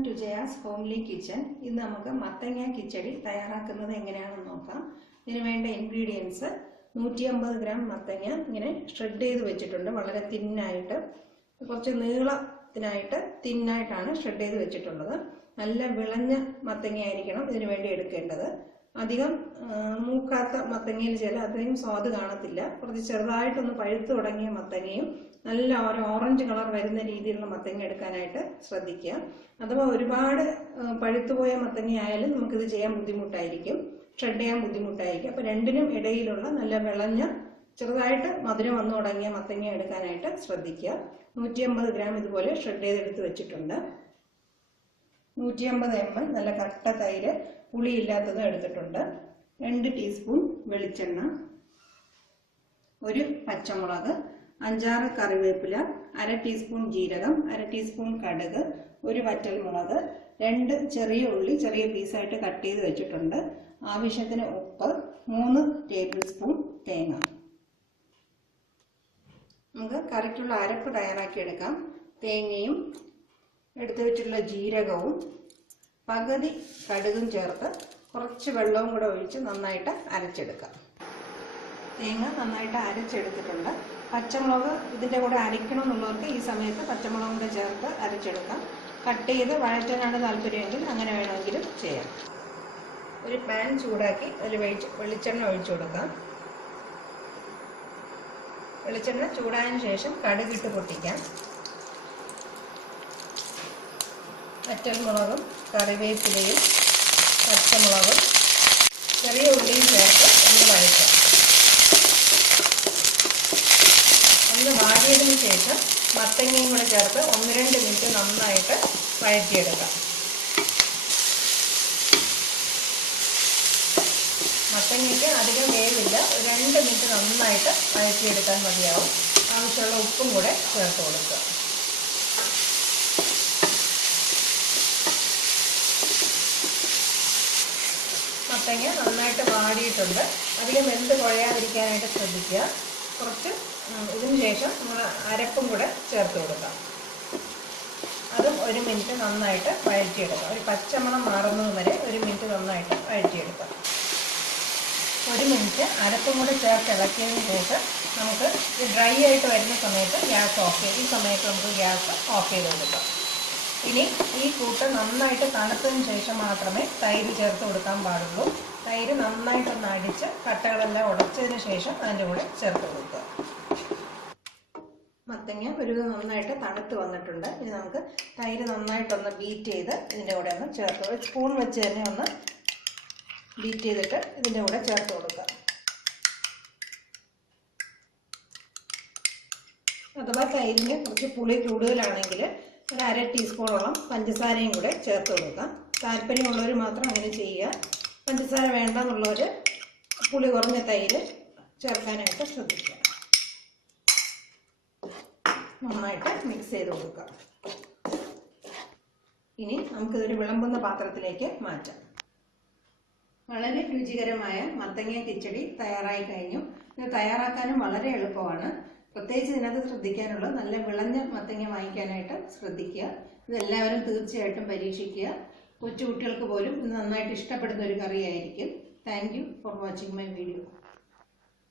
Welcome to Jaya's homely kitchen. ഇന്ന് നമുക്ക് മത്തങ്ങ കിച്ചടി തയ്യാറാക്കുന്നത് എങ്ങനെയാണെന്ന് നോക്കാം. ഇതിന് വേണ്ട ഇൻഗ്രീഡിയൻസ് 150 ഗ്രാം മത്തങ്ങ ഇങ്ങനെ ഷ്രെഡ് ചെയ്ത് വെച്ചിട്ടുണ്ട്. വളരെ തിന്നായിട്ട്, കുറച്ച് നീളത്തിനായിട്ട് തിന്നായിട്ടാണ് ഷ്രെഡ് ചെയ്ത് വെച്ചിട്ടുള്ളത്. നല്ല വിളഞ്ഞ മത്തങ്ങ ആയിരിക്കണം ഇതിനു വേണ്ടി എടുക്കേണ്ടത്. അധികം മൂക്കാത്ത മത്തങ്ങയിൽ അത്രയും സ്വാദ് കാണത്തില്ല. കുറച്ച് ചെറുതായിട്ടൊന്ന് പഴുത്തു തുടങ്ങിയ മത്തങ്ങയും നല്ല ഒരു ഓറഞ്ച് കളർ വരുന്ന രീതിയിലുള്ള മത്തങ്ങ എടുക്കാനായിട്ട് ശ്രദ്ധിക്കുക. അഥവാ ഒരുപാട് പഴുത്തുപോയ മത്തങ്ങ ആയാലും നമുക്കിത് ചെയ്യാൻ ബുദ്ധിമുട്ടായിരിക്കും, ഷ്രെഡ് ചെയ്യാൻ ബുദ്ധിമുട്ടായിരിക്കും. അപ്പോൾ രണ്ടിനും ഇടയിലുള്ള നല്ല വിളഞ്ഞ ചെറുതായിട്ട് മധുരം വന്നു തുടങ്ങിയ മത്തങ്ങ എടുക്കാനായിട്ട് ശ്രദ്ധിക്കുക. 150 ഗ്രാം ഇതുപോലെ ഷ്രെഡ് ചെയ്തെടുത്ത് വെച്ചിട്ടുണ്ട്. 150 ml നല്ല കട്ട തൈര്, പുളിയില്ലാത്തതും എടുത്തിട്ടുണ്ട്. 2 ടീസ്പൂൺ വെളിച്ചെണ്ണ, 1 പച്ചമുളക്, 5-6 കറിവേപ്പില, 1/2 ടീസ്പൂൺ ജീരകം, 1/2 ടീസ്പൂൺ കടുക്, 1 വറ്റൽമുളക്, 2 ചെറിയ ഉള്ളി ചെറിയ പീസായിട്ട് കട്ട് ചെയ്ത് വെച്ചിട്ടുണ്ട്. ആവശ്യത്തിന് ഉപ്പ്, 3 ടേബിൾ സ്പൂൺ തേങ്ങ. നമുക്ക് കറിക്കുള്ള അരപ്പ് തയ്യാറാക്കിയെടുക്കാം. തേങ്ങയും എടുത്തു വെച്ചിട്ടുള്ള ജീരകവും പകുതി കടുകും ചേർത്ത് കുറച്ച് വെള്ളവും കൂടെ ഒഴിച്ച് നന്നായിട്ട് അരച്ചെടുക്കാം. തേങ്ങ നന്നായിട്ട് അരച്ചെടുത്തിട്ടുണ്ട്. പച്ചമുളക് ഇതിൻ്റെ കൂടെ അരയ്ക്കണം എന്നുള്ളവർക്ക് ഈ സമയത്ത് പച്ചമുളകും കൂടെ ചേർത്ത് അരച്ചെടുക്കാം. കട്ട് ചെയ്ത് വഴറ്റാനാണ് താല്പര്യമെങ്കിൽ അങ്ങനെ വേണമെങ്കിലും ചെയ്യാം. ഒരു പാൻ ചൂടാക്കി അതിൽ വെളിച്ചെണ്ണ ഒഴിച്ചു കൊടുക്കാം. വെളിച്ചെണ്ണ ചൂടായതിനു ശേഷം കടുകിട്ട് പൊട്ടിക്കാം. വറ്റൽമുളകും കറിവേപ്പിലയും പച്ചമുളകും ചെറിയ ഉള്ളിയും ചേർത്ത് ഒന്ന് വഴറ്റാം. ഒന്ന് വാടിയതിനു ശേഷം മത്തങ്ങയും കൂടെ ചേർത്ത് 1-2 മിനിറ്റ് നന്നായിട്ട് വഴറ്റിയെടുക്കാം. മത്തങ്ങയ്ക്ക് അധികം വേവില്ല, 2 മിനിറ്റ് നന്നായിട്ട് വഴറ്റിയെടുക്കാൻ മതിയാവും. ആവശ്യമുള്ള ഉപ്പും കൂടെ ചേർത്ത് കൊടുക്കുക. മത്തങ്ങ നന്നായിട്ട് വാടിയിട്ടുണ്ട്. അധികം വെന്ത് കുഴയാതിരിക്കാനായിട്ട് ശ്രദ്ധിക്കുക. കുറച്ച് ഇതിന് ശേഷം നമ്മൾ അരപ്പും കൂടെ ചേർത്ത് കൊടുക്കാം. അതും 1 മിനിറ്റ് നന്നായിട്ട് വഴറ്റിയെടുക്കാം. ഒരു പച്ചമണം മാറുന്നത് വരെ 1 മിനിറ്റ് നന്നായിട്ട് വഴറ്റിയെടുക്കാം. 1 മിനിറ്റ് അരപ്പും കൂടെ ചേർത്ത് ഇളക്കിയതിന് ശേഷം നമുക്ക് ഡ്രൈ ആയിട്ട് വരുന്ന സമയത്ത് ഗ്യാസ് ഓഫ് ചെയ്ത്, ഈ സമയത്ത് നമുക്ക് ഗ്യാസ് ഓഫ് ചെയ്ത് കൊടുക്കാം. ഇനി ഈ കൂട്ട് നന്നായിട്ട് തണുത്തതിന് ശേഷം മാത്രമേ തൈര് ചേർത്ത് കൊടുക്കാൻ പാടുള്ളൂ. തൈര് നന്നായിട്ടൊന്ന് അടിച്ച് കട്ടകളെല്ലാം ഉടച്ചതിന് ശേഷം അതിൻ്റെ കൂടെ ചേർത്ത് കൊടുക്കുക. മത്തങ്ങ ഒരു നന്നായിട്ട് തണുത്ത് വന്നിട്ടുണ്ട്. ഇനി നമുക്ക് തൈര് നന്നായിട്ടൊന്ന് ബീറ്റ് ചെയ്ത് ഇതിൻ്റെ കൂടെ ഒന്ന് ചേർത്ത്, ഒരു സ്പൂൺ വെച്ച് തന്നെ ഒന്ന് ബീറ്റ് ചെയ്തിട്ട് ഇതിൻ്റെ കൂടെ ചേർത്ത് കൊടുക്കുക. അഥവാ തൈരിന് കുറച്ച് പുളി കൂടുതലാണെങ്കിൽ 1/2 ടീസ്പൂണോളം പഞ്ചസാരയും കൂടെ ചേർത്ത് കൊടുക്കാം. താല്പര്യമുള്ളവർ മാത്രം അങ്ങനെ ചെയ്യുക. പഞ്ചസാര വേണ്ടെന്നുള്ളവർ പുളി കുറഞ്ഞ തൈര് ചേർക്കാനായിട്ട് ശ്രദ്ധിക്കുക. നന്നായിട്ട് മിക്സ് ചെയ്ത് കൊടുക്കുക. ഇനി നമുക്കിതൊരു വിളമ്പുന്ന പാത്രത്തിലേക്ക് മാറ്റാം. വളരെ രുചികരമായ മത്തങ്ങ കിച്ചടി തയ്യാറായി കഴിഞ്ഞു. ഇത് തയ്യാറാക്കാനും വളരെ എളുപ്പമാണ്. പ്രത്യേകിച്ച് ഇതിനകത്ത് ശ്രദ്ധിക്കാനുള്ളത് നല്ല വിളഞ്ഞ മത്തങ്ങ വാങ്ങിക്കാനായിട്ട് ശ്രദ്ധിക്കുക. ഇതെല്ലാവരും തീർച്ചയായിട്ടും പരീക്ഷിക്കുക. കൊച്ചുകുട്ടികൾക്ക് പോലും ഇത് നന്നായിട്ട് ഇഷ്ടപ്പെടുന്ന ഒരു കറിയായിരിക്കും. Thank you for watching my video.